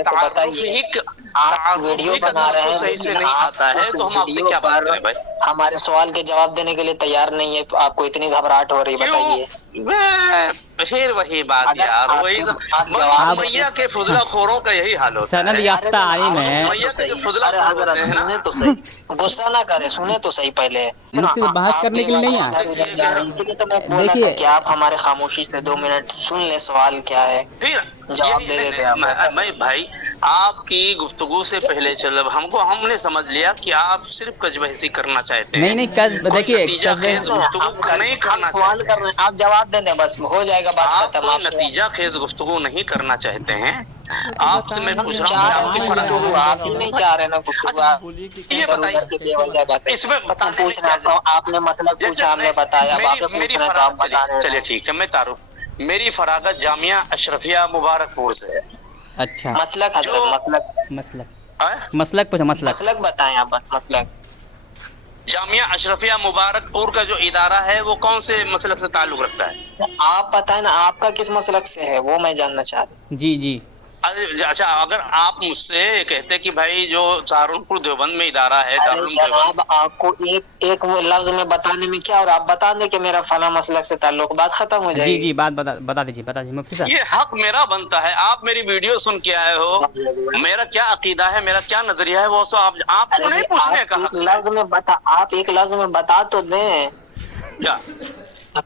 हैं तो बताइए। आप वीडियो बना रहे हैं सही से लेकिन नहीं आप आता है तो हम आपसे वीडियो क्या बात पर करें भाई? हमारे सवाल के जवाब देने के लिए तैयार नहीं है, आपको इतनी घबराहट हो रही है, बताइए। फिर वही बात अगर यार, वही आप जवाब मैया के फुजला खोरों का यही हाल होता सनद है। याफ्ता आलिम है। मैया के जो फुजला अरे खोर हजरत होते हैं ना, सुने तो सही, गुस्सा ना करे, सुने तो सही पहले। मुफ्ती बहस आप करने के लिए नहीं इधर आए। उधर जा रहे हैं, इसलिए तो मैं बोला था देखिए कि आप हमारे खामोशी से 2 मिनट सुन ले, सवाल क्या है फिर जवाब दे देते आप। मैं भाई आपकी गुफ्तगू से पहले चलो हमने समझ लिया कि आप सिर्फ कजबहसी करना चाहते हैं। नहीं देखिए नतीजा खेज गुफ्तगू नहीं करना सवाल कर रहे हैं, आप जवाब दे दें, बस हो जाएगा बात आप खत्म। कोई आपसे नतीजा खेज गुफ्तगू नहीं करना चाहते हैं। आपसे मैं पूछ रहा चाह हूँ रहे कि हैं आपकी गुफ्तगू, आप ही नहीं चाह रहे ना गुफ्तगू, आप ये इधर उधर की बेवजह बातें इसमें बताने में पूछ रहे क्या हैं। आपने मतलब पूछा, हमने बताया, अब आप मेरी पूछ रहे हैं तो आप बता रहे हैं। चलिए ठीक है, मैं तारुफ मेरी फरागत जामिया अशरफिया मुबारकपुर से है। अच्छा मसलक हजरत, मसलक मसलक पूछो, मसलक बताएं आप, मसलक। जामिया अशरफिया मुबारकपुर का जो इदारा है वो कौन से मसलक से ताल्लुक रखता है? आप बताएं ना, आपका किस मसलक से है, वो मैं जानना चाह रहा हूँ। जी अच्छा, अगर आप मुझसे कहते कि भाई जो सहारनपुर देवबंद में इदारा है, दारुल जनाब आपको एक लफ्ज में बताने में क्या, और आप बता दें कि मेरा फला मसलक से ताल्लुक, बात खत्म हो जाएगी। जी बात बता दीजिए मुफ्ती साहब। ये हक मेरा बनता है, आप मेरी वीडियो सुन के आए हो, मेरा क्या अकीदा है, मेरा क्या नजरिया है, वो सब आपको नहीं पूछने का हक है। आप एक लफ्ज में बता तो दें क्या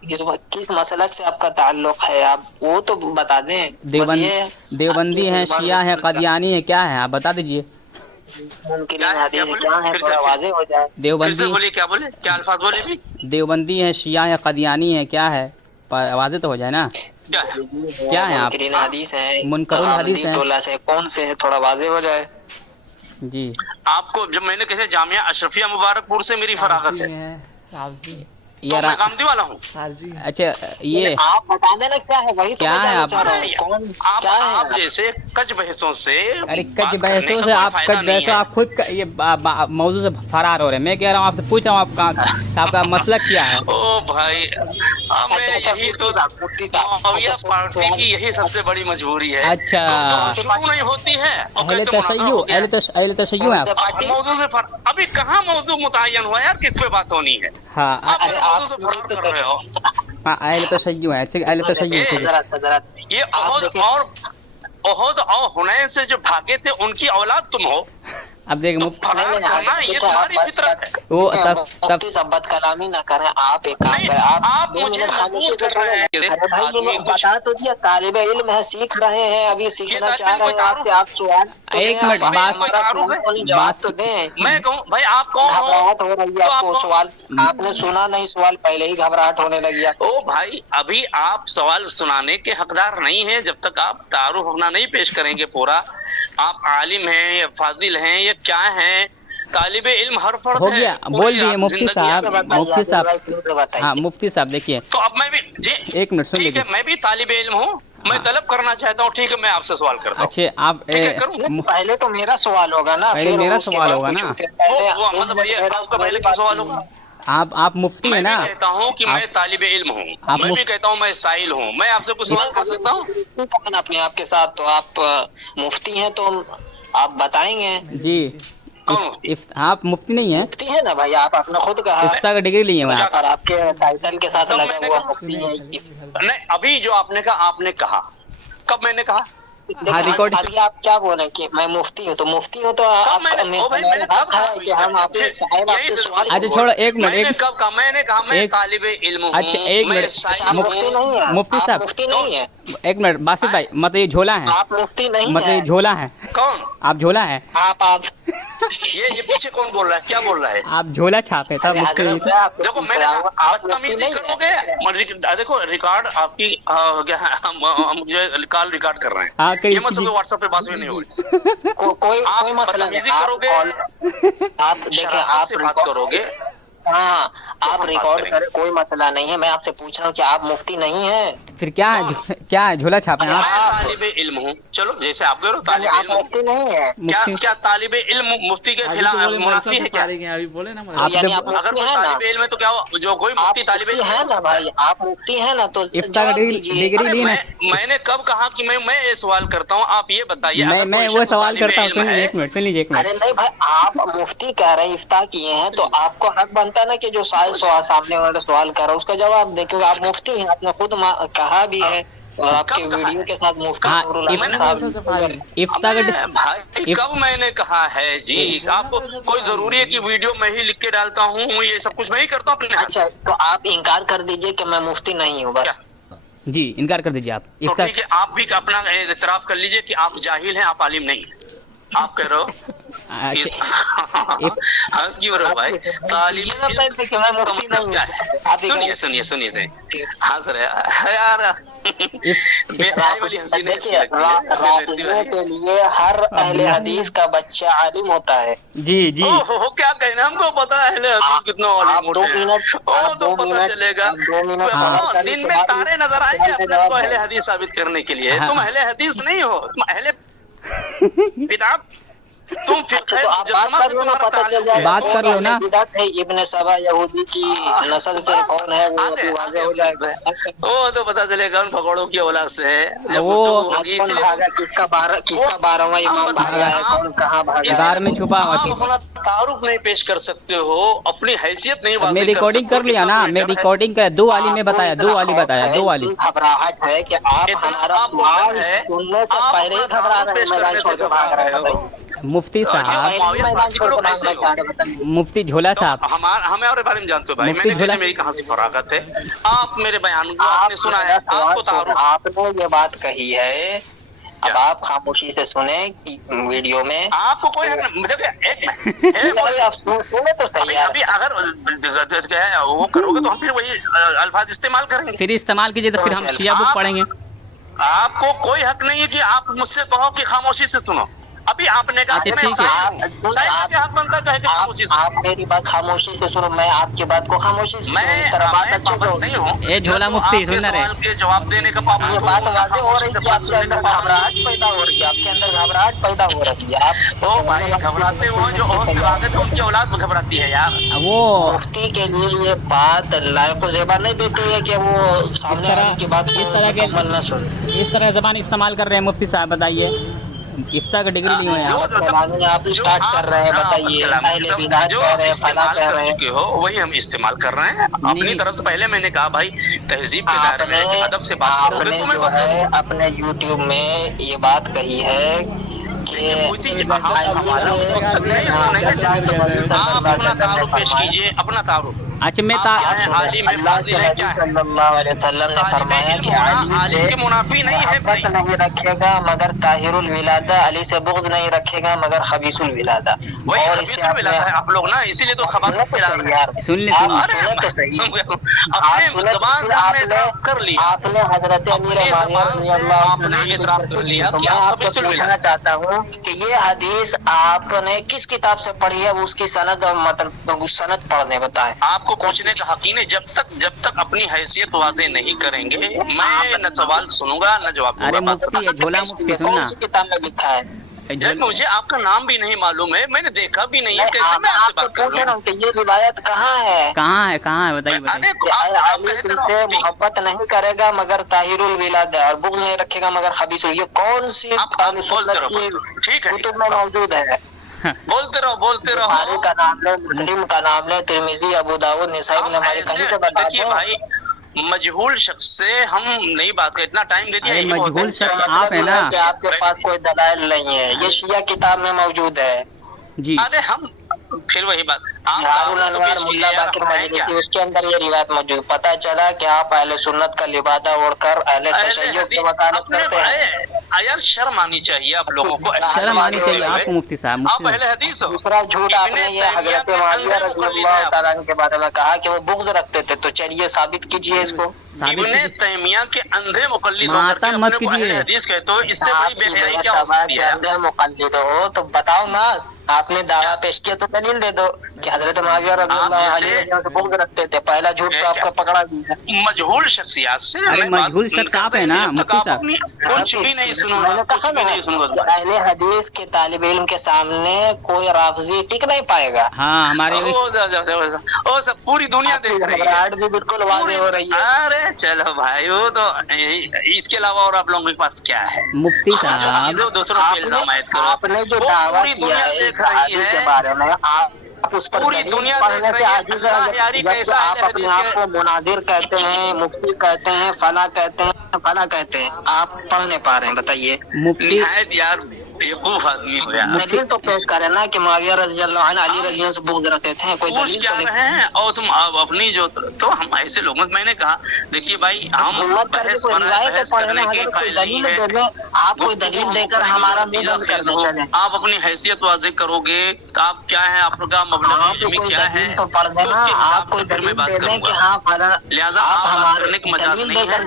किस मसलक से आपका ताल्लुक है, आप वो तो बता दें। देवबंदी है, शिया है, कादियानी है, क्या है आप बता दीजिए। देवबंदी बोलिए, क्या बोले, क्या अल्फाज बोले भी? देवबंदी है, शिया है, कादियानी है, क्या है, वाज़ेह तो हो जाए ना। क्या है आप? हदीस है, मुनकरुल हदीस है, टोला से कौन से है, थोड़ा वाज़ेह हो जाए। जी आपको जब मैंने कहा जामिया अशरफिया मुबारकपुर से मेरी फरागत है, यार मैं कामती वाला हूँ। अच्छा ये आप बता देना क्या है, वही तो मैं जानना चाह रहा हूँ, कौन क्या है। आप जैसे कच बहसों से, अरे कच बहसों से आप आप खुद ये मौजू से फरार हो रहे हैं। मैं कह रहा हूँ, आपसे पूछ रहा हूँ आपका मसलक क्या है। ओ भाई, यही तो मुआविया पार्टी की यही सबसे बड़ी मजबूरी है। अच्छा, नहीं होती है अहले तशय्युअ है आप। मौजू से अभी कहाँ मौजू मुतय्यन हुआ यार, किस पे बात होनी है? हाँ अरे आप कर रहे हो। हाँ, अहले तशय्युअ है, अहले तशय्युअ। ये ओहद और हुनैन से जो भागे थे उनकी औलाद तुम हो। अब देख ये तुम्हारी फितरत है। वो तब सबत कलामी ना करें। आप एक काम करें, आप मुझे मजबूर कर रहे हैं। अरे भाई बता तो दिया, तालिब इल्म है, सीख रहे हैं, अभी सीखना चाह रहे हैं आपसे। आप सवाल एक मिनट बात तो दें। मैं कहूँ भाई, आप कौन हो? घबराहट हो रही है आपको, सवाल आपने सुना नहीं, सवाल पहले ही घबराहट होने लगी। ओ भाई, अभी आप सवाल सुनाने के हकदार नहीं है जब तक आप तारुफ अपना नहीं पेश करेंगे पूरा। आप आलिम हैं या फाजिल हैं या क्या हैं? तालिबे इल्म हर फर्द हो गया, बोल दिए मुफ्ती साहब। हाँ मुफ्ती साहब देखिए, तो अब मैं भी जी एक मिनट सुन लीजिए। मैं भी तालिबे इल्म हूँ, मैं तलब करना चाहता हूँ। ठीक है, मैं आपसे सवाल करता हूँ। अच्छे आप पहले तो मेरा सवाल होगा ना, पहले मेरा सवाल होगा ना। आपका पहले क्यों सवाल होगा? आप मुफ्ती है ना। मैं कहता हूँ कि मैं तालिबे इल्म हूँ, मैं भी कहता हूँ मैं साइल हूँ। मैं आपसे कुछ सवाल कर सकता हूँ अपने आपके साथ? तो आप मुफ्ती हैं तो आप बताएंगे जी। आप मुफ्ती नहीं है? मुफ्ती है ना भाई, आप अपना खुद का इफ्ता का डिग्री लिए हैं और आपके टाइटल के साथ लगा हुआ मुफ्ती है। नहीं, अभी जो आपने कहा कब मैंने कहा? हाँ रिकॉर्ड। अभी आप क्या बोल रहे हैं कि मैं मुफ्ती हूँ, तो मुफ्ती हूँ तो आप अच्छा छोड़ो, एक मिनट। कब कहा? मैंने कहा मैं तालिबे इल्म हूँ। अच्छा एक मिनट मुफ्ती साहब, मुफ्ती नहीं है। एक मिनट बासित भाई, मतलब ये झोला है? आप मुफ्ती नहीं मतलब ये झोला है? कौन? आप झोला है? आप ये पीछे कौन बोल रहा है? क्या बोल रहा है? आप झोला छापे तब मुफ्ती नहीं थे। देखो मैंने बदतमीजी करोगे, देखो रिकॉर्ड आपकी मुझे कॉल रिकॉर्ड कर रहे हैं। ये मत समझो व्हाट्सएप पे बात नहीं होगी। कोई मसला नहीं, करोगे, आप देखिए, आप बात करोगे हाँ आप रिकॉर्ड करें, कोई मसला नहीं है। मैं आपसे पूछ रहा हूँ कि आप मुफ्ती नहीं हैं? फिर क्या है, क्या है, झोला छापे मैं आप? तालिबे इल्म हूँ, चलो जैसे आप कह रहे हो तालिबे आप इल्म हूँ। मुफ्ती नहीं है? क्या तालिबे इल्म मुफ्ती के खिलाफ मुनाफी है क्या? अभी बोले ना यानी आप अगर मुफ्ती कोई है ना? तालिबे इल्म है तो क्या हो, जो कोई मुफ्ती तालिबे इल्म है ना भाई, आप मुफ्ती है ना, तो इफ्ता का जवाब दीजिए। डिग्री ली ना। मैंने कब कहा कि मैं ये सवाल करता हूँ, आप ये बताइए। मैं वो सवाल करता हूँ, सुन लीजिए एक मिनट, सुन लीजिए एक अरे मिनट। नहीं भाई, आप मुफ्ती कह रहे हैं, इफ्ता किए हैं, तो आपको हक बनता है ना कि जो सवाल सामने वाला सवाल कर रहा है उसका जवाब दे, क्योंकि आप मुफ्ती हैं, आपने खुद कहा भी है और आपके कब कहा वीडियो के साथ मुफ्ती हाँ, नूरुल अमीन साहब। इफ्ता का भाई कब मैंने कहा है जी? आपको कोई जरूरी है कि वीडियो मैं ही लिख के डालता हूँ? ये सब कुछ मैं ही करता हूँ अपने हाथ से। अच्छा, तो आप इनकार कर दीजिए कि मैं मुफ्ती नहीं हूँ बस। जी इनकार कर दीजिए आप। तो इफ्ता ठीक है, आप भी अपना इतराफ कर लीजिए कि आप जाहिल हैं, आप आलिम नहीं हैं। आप कह रहे हो हंस क्यों रहे हो भाई? तालिब ये ना कहते कि मैं का मुफ्ती मतलब नहीं क्या हूँ। है? सुनिए से हंस रहे यार, बेहाई वाली हंसी नहीं अच्छी देखिए, लगती है। राफ़िज़ियों के लिए हर अहले हदीस का बच्चा आलिम होता है। जी जी ओहो, क्या कहना, हमको पता है अहले हदीस कितना आप आलिम 2 होते हैं। मिनट, ओ तो पता चलेगा। 2 मिनट हाँ, दिन में तारे नजर आएंगे अपने को अहले हाँ। हदीस साबित करने के लिए। हाँ। तुम अहले हदीस नहीं हो, तुम अहले बिदअत, तुम फिक़ह तो आप बात मुजस्समा कर से लो ना, तुम्हारा पता चल ताल्लुक जाएगा। है। बात कर लो ना। बिदअत है इब्न सबा यहूदी की नस्ल से कौन है, वो अभी वाज़ेह हो जाएगा। वो तो पता चलेगा उन भगोड़ों की औलाद से है जब वो गुफ्तगू होगी। कौन इसलिए भागा, किसका 12वां इमाम भागा है, कौन कहाँ भागा गार है। में छुपा हुआ आप थी। अपना तारुफ नहीं पेश कर सकते हो, अपनी हैसियत नहीं मैं वाज़ेह रिकॉर्डिंग सकते कर हो लिया कि ना, कब मैं लीडर है। रिकॉर्डिंग कर, 2 वाली में बताया, 2 वाली बताया, 2 वाली। घबराहट है कि आप इतना हमारा आपको सवाल डर है, सुनने से आप पहले ही अपना घबरा तारुफ रहे हैं, पेश मैदान करने छोड़ से के भाग रहे घबरा रहे हैं। हो। मुफ्ती साहब, मैदान छोड़ के भागना चाह रहे हैं, बताइए। मुफ्ती झोला तो साहब, हमें और बारे में जानते हो भाई, मुफ्ती मैंने झोला- मेरी कहाँ से फरागत है? आप मेरे बयान को आपने सुना है, आपको तारुफ। आपने ये बात कही है, अब आप खामोशी से सुने कि वीडियो में आपको कोई हक नहीं, देखिए, एक मिनट, अरे आप सुने तो सही यार। अभी अगर क्या है वो करोगे तो हम फिर वही अल्फाज इस्तेमाल करेंगे। फिर इस्तेमाल कीजिए तो फिर हम शिया बुक पढ़ेंगे। आपको कोई हक नहीं है कि आप मुझसे कहो कि खामोशी से सुनो। अभी आपने कहा अच्छा, कि मैं ठीक है। शायद क्या हक बनता है कि खामोशी से आप मेरी बात खामोशी से सुनो, मैं आपकी बात को खामोशी से सुनो। इस तरह बात अच्छी पाबंद नहीं हूँ। ए झोला मैं तो मुफ्ती, आपके सुन रहे। सवाल के जवाब देने का पाबंद ये हूँ, बात ना वाज़ेह हो खामोशी रही से है, बात आपके सुनने का अंदर पाबंद घबराहट पैदा हो रही है, आपके अंदर घबराहट पैदा हो रही है। आप ओ भाई, घबराते हुए जो होश से भागे थे उनकी औलाद घबराती है यार। वो मुफ्ती के लिए ये बात लायक ज़ेबा नहीं देती है कि वो सामने वाले की बात इस तरह के- मुकम्मल न सुने। इस तरह ज़बान इस्तेमाल कर रहे हैं मुफ्ती साहब, बताइए। इफ्ता का डिग्री ली हुई है आप। आप स्टार्ट कर रहे हैं, बताइए। अहले बिदात जो कह रहे हैं, फला इस्तेमाल कह कर रहे हैं। चुके हो वही हम इस्तेमाल कर रहे हैं अपनी नहीं। तरफ से। पहले मैंने कहा भाई तहजीब के दायरे में आपने अदब से बात करोगे तो मैं जो बता है अपने YouTube में ये बात कही है कि हमारा उस वक्त तक नहीं सुनेंगे जब आप अपना तारुफ पेश कीजिए, अपना तारुफ। अच्छा मैं आप क्या है, आलिम है, अल्लाह फाजिल के है, नबी क्या है? सल्लल्लाहु अलैहि वसल्लम ने फरमाया कि आलिम के मुनाफी नहीं है भाई। मोहब्बत नहीं रखेगा मगर ताहिरुल विलादा, अली से बुग़्ज़ नहीं रखेगा मगर खबीसुल विलादा। वही और हबीब इससे में मिलाता है आप लोग ना, इसीलिए तो खबर सुने तो मिला सही रहे हैं। यार, सुन ले, आप सुन ले। सुने तो सही। अपने जबान से आपने इतराफ कर लिया, आपने हजरत अमीर अपनी माविया जबान रज़ी से अल्लाह आपने इतराफ कर लिया तो कि मैं आप आपसे खबीसुल पूछना विलादा। चाहता हूँ कि ये हदीस आपने किस किताब से पढ़ी है, उसकी सनद और मतलब उस सनद पढ़ने बताएं। आपको पूछने का हक ही नहीं, जब तक अपनी हैसियत वाज़ेह नहीं करेंगे मैं न सवाल सुनूंगा न जवाब दूंगा। अरे बात मुफ्ती है, झोला मुफ्ती, कौन सुनना। सी किताब में लिखा है? जब मुझे आपका नाम भी नहीं मालूम है, मैंने देखा भी नहीं है, मैं कैसे मैं आपसे आपसे बात पूछ कर रहा हूँ कि ये रिवायत कहाँ है? कहाँ है, कहाँ है, बताइए अरे बताइए। आप अली कहते तुमसे रहो, मोहब्बत नहीं करेगा मगर ताहिरुल विलादा और बुग़्ज़ नहीं रखेगा मगर खबीसुल, ये कौन सी आप बोलते रहो, ठीक है, कुतुब में मौजूद है? बोलते रहो बुखारी का नाम ले, मुस्लिम का नाम ले, तिरमिज़ी, अबू दाऊद, निसाई, इब्न माजा, कहीं पे बता देखिए दो। भाई, मजहूल शख्स से हम नहीं बात कर, इतना टाइम दे दिया। अरे यही बहुत मजहूल है। शख्स मतलब आप है ना। कि आपके पास कोई दलाइल नहीं है, ये शिया किताब में मौजूद है। जी अरे हम फिर वही बात, बिहारुल अनवार मुल्ला बाकिर मजलिसी, उसके अंदर ये रिवायत मौजूद। पता चला कि आप अहले सुन्नत का लिबादा ओढ़कर अहले तशय्युअ की वकालत करते हैं। यार शर्म आनी चाहिए आप लोगों को, शर्म आनी चाहिए आपको मुफ्ती साहब, आप मुफ्ती पहले हदीस हो। दूसरा झूठ आपने ये हजरत मुआविया रज़ियल्लाहु ताला अन्हु के बारे में कहा कि वो बुग़्ज़ रखते थे, तो चलिए साबित कीजिए इसको। इब्ने तैमिया के अंधे मुकल्लिद माता होकर मत अपने को कीजिए। अहले हदीस कहते हो, इससे आप बड़ी बेहयाई क्या हो सकती है? अंदर मुक़ल्लिद हो तो बताओ ना, आपने दावा पेश किया तो दलील दे दो कि हजरत मुआविया रज़ियल्लाहु अन्हु से बुग़्ज़ रखते थे। पहला झूठ तो आपका पकड़ा गया। मजहूल शख्सियत से अरे मजहूल शख्स आप है ना मुफ्ती साहब, कुछ भी नहीं सुनूंगा, कुछ भी नहीं सुनूंगा। अहले हदीस के तालिब इल्म के सामने कोई राफ़ज़ी टिक नहीं पाएगा। हाँ हमारे ओ सब पूरी दुनिया देख रही है, घबराहट भी बिल्कुल वाज़ेह हो रही है। अरे चलो भाई, वो तो इसके अलावा और आप लोगों के पास क्या है? मुफ्ती साहब दूसरों को इल्जाम आयद करो। आपने जो दावा किया है देख रही के बारे में, आप उस पर पूरी दुनिया पढ़ने से आगे कैसा आप अपने आप को मुनादिर कहते हैं, मुफ्ती कहते हैं, फला कहते हैं, फला कहते हैं, आप पढ़ नहीं पा रहे हैं, बताइए। मुफ्ती निहायत यार बेवकूफ आदमी हो यार। दलील तो पेश करें ना कि मुआविया रज़ियल्लाहु अन्हु अली रज़ियल्लाहु से बुग़्ज़ रखते थे, कोई दलील तो नहीं है। और तुम अपनी जो तो हम ऐसे लोगों, मैंने कहा देखिए भाई, हम बहस करने के कायल नहीं है। आप कोई दलील देकर हमारा आप अपनी हैसियत वाज़ेह करोगे, आप क्या है, आपका मबलग़ क्या है, तो पढ़ देना। आप कोई दलील बात दे दें कि करूंगा। हाँ लिहाजा आप बात करने की मजाक नहीं है,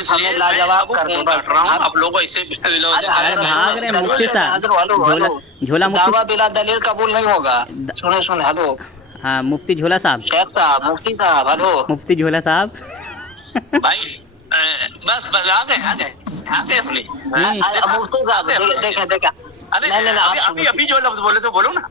इसलिए लाजवाब कर रहा हूँ। आप लोग ऐसे भाग रहे मुफ्ती साहब, झोला मुफ्ती दावा बिला दलील कबूल नहीं होगा। सुने सुने, हेलो हाँ मुफ्ती झोला साहब, शेख साहब, मुफ्ती साहब, हेलो मुफ्ती झोला साहब भाई बस आ गए अपनी मुफ्ती साहब देखा देखा। अरे अभी जो लफ्ज बोले तो बोलो ना।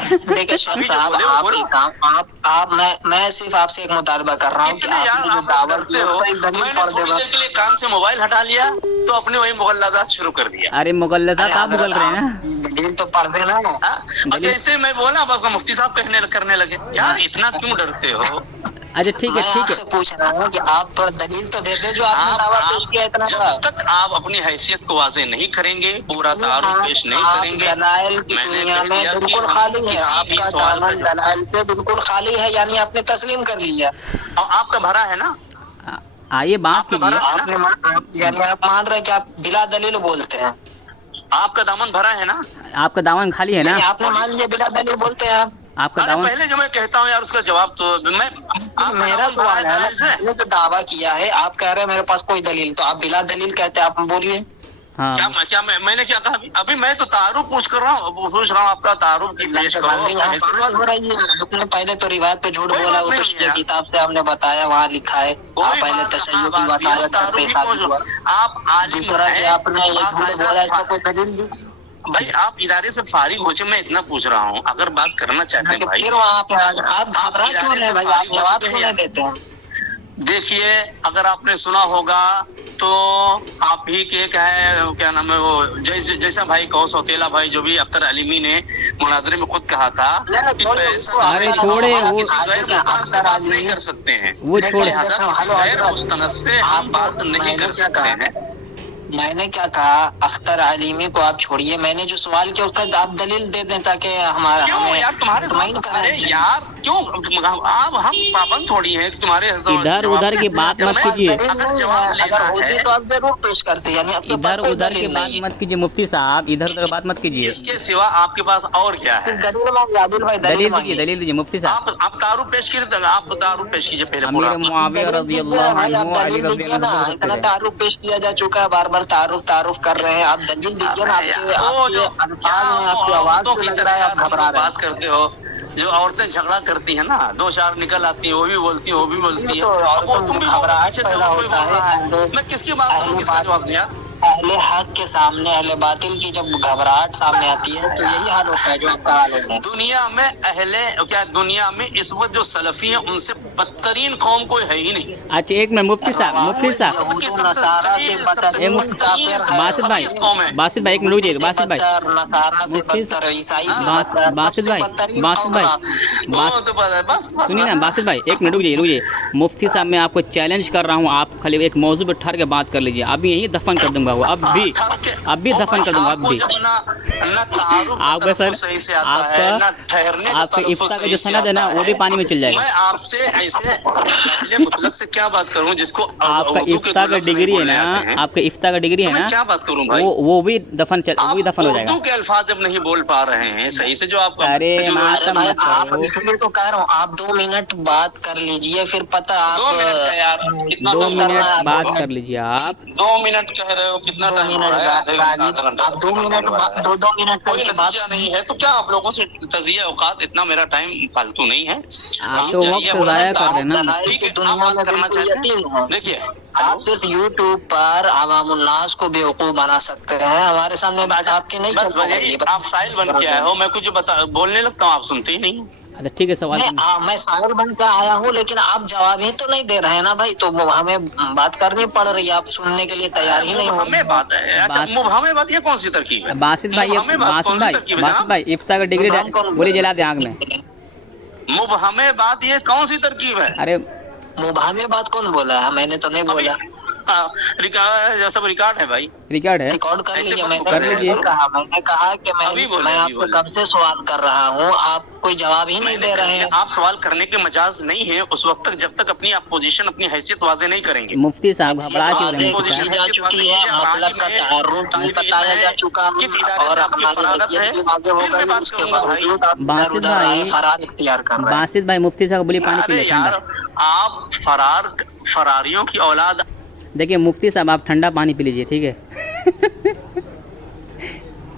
देखिए शेख साहब, आप मैं सिर्फ आपसे एक मुतालबा कर रहा हूँ कि आप दावा करते हो। मैंने थोड़ी देर के लिए कान से मोबाइल हटा लिया तो अपने वही मुगल्लाजात शुरू कर दिया। अरे मुगल्लाजात आप मुगल रहे हैं ना, दलील तो पढ़ देना। और जैसे मैं बोला आपका मुफ्ती साहब करने लगे, यार इतना क्यों डरते हो? अच्छा ठीक है ठीक है, पूछ रहा हूँ कि आप तो दलील तो दे दे जो आपने दावा पेश किया इतना। जब तक आप अपनी हैसियत को वाज़ेह नहीं करेंगे, पूरा तारुफ पेश नहीं करेंगे, दलाइल की दुनिया में बिल्कुल खाली है, आपका दामन दलाइल पे बिल्कुल खाली है, यानी आपने तस्लीम कर लिया। और आपका भरा है ना, आइए बात कीजिए। यानी आप मान रहे हैं कि आप बिला दलील बोलते हैं, आपका दामन भरा है ना, आपका दामन खाली है ना, आपने मान लिया बिला दलील बोलते हैं आप। आपका दामन पहले जो मैं कहता हूँ यार उसका जवाब तो मैं मेरा सवाल है, मैंने तो दावा किया है, आप कह रहे हैं मेरे पास कोई दलील, तो आप बिला दलील कहते हैं, आप बोलिए। हाँ मैंने क्या कहा? अभी मैं तो तारुफ पूछ रहा हूँ आपका तारुफ की पेश करो। हो रही है, आपने पहले तो रिवायत पे झूठ बोला, वो तो किताब से आपने बताया, वहाँ लिखा है। आप पहले तशय्युअ की वसायत करते आप आज आपने झूठ बोला, इसका कोई दलील दी? भाई आप इदारे से फारिग हो, मैं इतना पूछ रहा हूँ, अगर बात करना चाहते हैं भाई, फिर आप घबरा क्यों नहीं भाई, आप जवाब क्यों नहीं देते हैं? देखिए अगर आपने सुना होगा तो आप ही के है, क्या नाम है वो, जैसा भाई कहो सौतेला भाई, जो भी अख्तर अलीमी ने मुनाजरे में खुद कहा था, अरे छोड़े वो बात नहीं कर सकते हैं, वो छोड़े, गैर मुस्तनद से हम बात नहीं कर सकते हैं। मैंने क्या कहा, अख्तर अलीमी को आप छोड़िए, मैंने जो सवाल किया उसका आप दलील दे दें ताकि हमारा यार तुम्हारे अरे यार क्यों आप हम पाबंद थोड़ी हैं कि तुम्हारे इधर उधर की बात मत कीजिए, अगर होती तो आप जरूर पेश करते, यानी इधर उधर की बात मत कीजिए मुफ्ती साहब, इधर उधर बात मत कीजिए। इसके सिवा आपके पास और क्या है? दलील दीजिए मुफ्ती साहब। आप तारुफ पेश कीजिए, आप तारुफ पेश कीजिए पहले। अमीर मुआविया रज़ियल्लाहु अन्हु अली रज़ियल्लाहु अन्हु इतना तारुफ पेश किया जा चुका है, बार बार तारुफ कर रहे हैं, आप दलील दीजिए ना। आपकी आवाज तो लग रहा है आप घबरा रहे हैं। बात करते हो, जो औरतें झगड़ा करती है ना, दो चार निकल आती है, वो भी बोलती है, वो भी बोलती है, वो तुम भी घबराहट पैदा होता है। मैं किसकी बात सुनूं, किसका जवाब दिया? अहले हक के सामने अहले बातिल की जब घबराहट सामने आती है तो यही हाल होता है जो आपका हाल होता है। दुनिया में इस वक्त जो सलफी हैं उनसे बदतरीन कौम कोई है ही नहीं। अच्छा एक मिनट मुफ्ती साहब, बासित भाई एक मिनट रुकिए, बासित भाई सुनिए ना, बासित भाई एक मिनट रुकिए। मुफ्ती साहब मैं आपको चैलेंज कर रहा हूँ, आप खाली एक मौजू पर ठहर के बात कर लीजिए, अभी यही दफन कर दूंगा वो, अब भी दफन कर दूंगा, अब भी आपका सर आपका इफ्ता का जो सनद है ना वो भी पानी में चल जाएगा। मैं आपसे ऐसे मुतलक से क्या बात करूं जिसको आपका इफ्ता का डिग्री है ना, आपका इफ्ता का डिग्री है ना, क्या बात करूं भाई, वो भी दफन हो जाएगा। उर्दू के अल्फाज जब नहीं बोल पा रहे हैं सही से, जो आप अरे आप इसलिए तो कह रहा हूँ आप 2 मिनट बात कर लीजिए, फिर पता आप 2 मिनट यार, 2 मिनट बात कर लीजिए, आप 2 मिनट कह रहे हो कि कितना दो टाइम हो मिनट रहा है? आधे घंटा, गालिब, आधा घंटा आप तक 2 होने मिनट वाला है। 2 मिनट कोई करके बात नतीजा नहीं है, तो क्या आप लोगों से तजिया औकात, इतना मेरा टाइम फालतू नहीं है। आप तो जाइए, वक्त ज़ाया कर रहे हैं ना। ठीक है, आप दुनिया बात में करना बिल्कुल चाहते यकीन हैं? है। देखिए, आप सिर्फ यूट्यूब पर अवामुन्नास को बेवकूफ बना सकते हैं, हमारे सामने आपके नहीं बस चलना वही चाहिए। आप साहिल बन के आए हो, मैं कुछ बोलने लगता हूँ, आप सुनते ही नहीं। अच्छा ठीक है, सवाल नहीं, करना। मैं सागर बन के आया हूँ, लेकिन आप जवाब ही तो नहीं दे रहे हैं ना भाई, तो हमें बात करनी पड़ रही है, आप सुनने के लिए तैयार ही नहीं हो रहे हमें हैं। बात है, अच्छा बास- मुबहमे बात, ये कौन सी तरकीब है? बासित भाई, मुबहमे बात कौन सी तरकीब है बासित जनाब? भाई इफ्ता का डिग्री तो हम कौन गोली जला दे आग में। मुबहमे बात, ये कौन सी तरकीब है? अरे मुबहमे बात कौन बोला है? मैंने तो नहीं बोला। रिकॉर्ड, सब रिकॉर्ड है भाई। रिकॉर्ड है, रिकॉर्ड कर ऐसे लीजिए। मत मैंने कर लीजिए। मैंने कहा कि अभी बोले, मैं अभी आपसे बोले। कब से सवाल कर रहा हूँ, आप कोई जवाब ही नहीं दे रहे हैं। आप सवाल करने के मजाज नहीं है उस वक्त तक, जब तक अपनी पोजीशन, अपनी हैसियत वाजे नहीं करेंगे। मुफ्ती साहब घबरा क्यों रहे हैं? मुफ्ती पोजीशन साहब जा चुकी है, मतलब का तारुफ भी बताया जा चुका है, किस इदारे से आपकी फरागत है, फिर मैं बात करूंगा भाई। बासित भाई, फरार इख्तियार कर रहे हैं। बासित भाई मुफ्ती साहब बोली पानी पी अरे ले यार, ठंडा। आप फरारियों की औलाद। देखिए मुफ्ती साहब, आप ठंडा पानी पी लीजिए, ठीक है।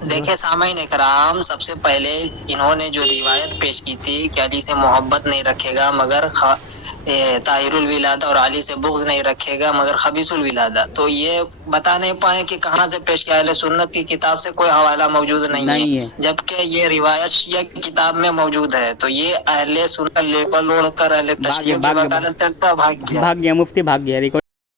देखिए सामाईन इकराम, सबसे पहले इन्होंने जो रिवायत पेश की थी कि अली से मोहब्बत नहीं रखेगा मगर ताहिरुल विलादा, और अली से बुग़्ज़ नहीं रखेगा मगर खबीसुल विलादा, तो ये बता नहीं पाए कि कहाँ से पेश किया। अहले सुन्नत की किताब से कोई हवाला मौजूद नहीं है, जबकि ये रिवायत शिया की किताब में मौजूद है। तो ये अहले सुन्नत लेबल ओढ़ कर अहले तशय्युअ की वकालत करता भाग गया। मुफ्ती भाग गया, रिकॉर्ड